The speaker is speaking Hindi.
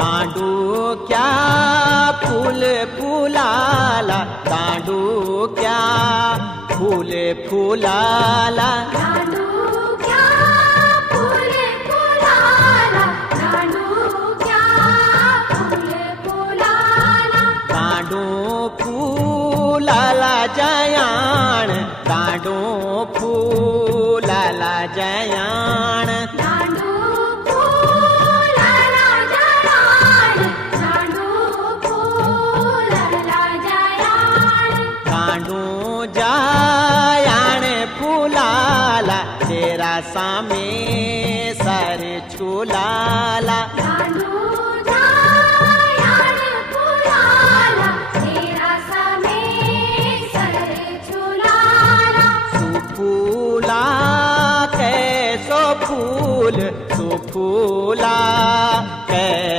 दांडू क्या फूल फुलाला, दांडू क्या फूल फुलाला, दांडू क्या फूल फुलाला, दांडू क्या फूल फुलाला, दांडू फुलाला जयाण, दांडू फुलाला जयाण, दांडू फुलाला जयाण, दांडू फुलाला जयाण, दांडू जयाण फुलाला, तेरा सामे सर झुलाला, दांडू जयाण फुलाला, तेरा समे सर झुलाला, सुफूला कैसो फूल, सुफूला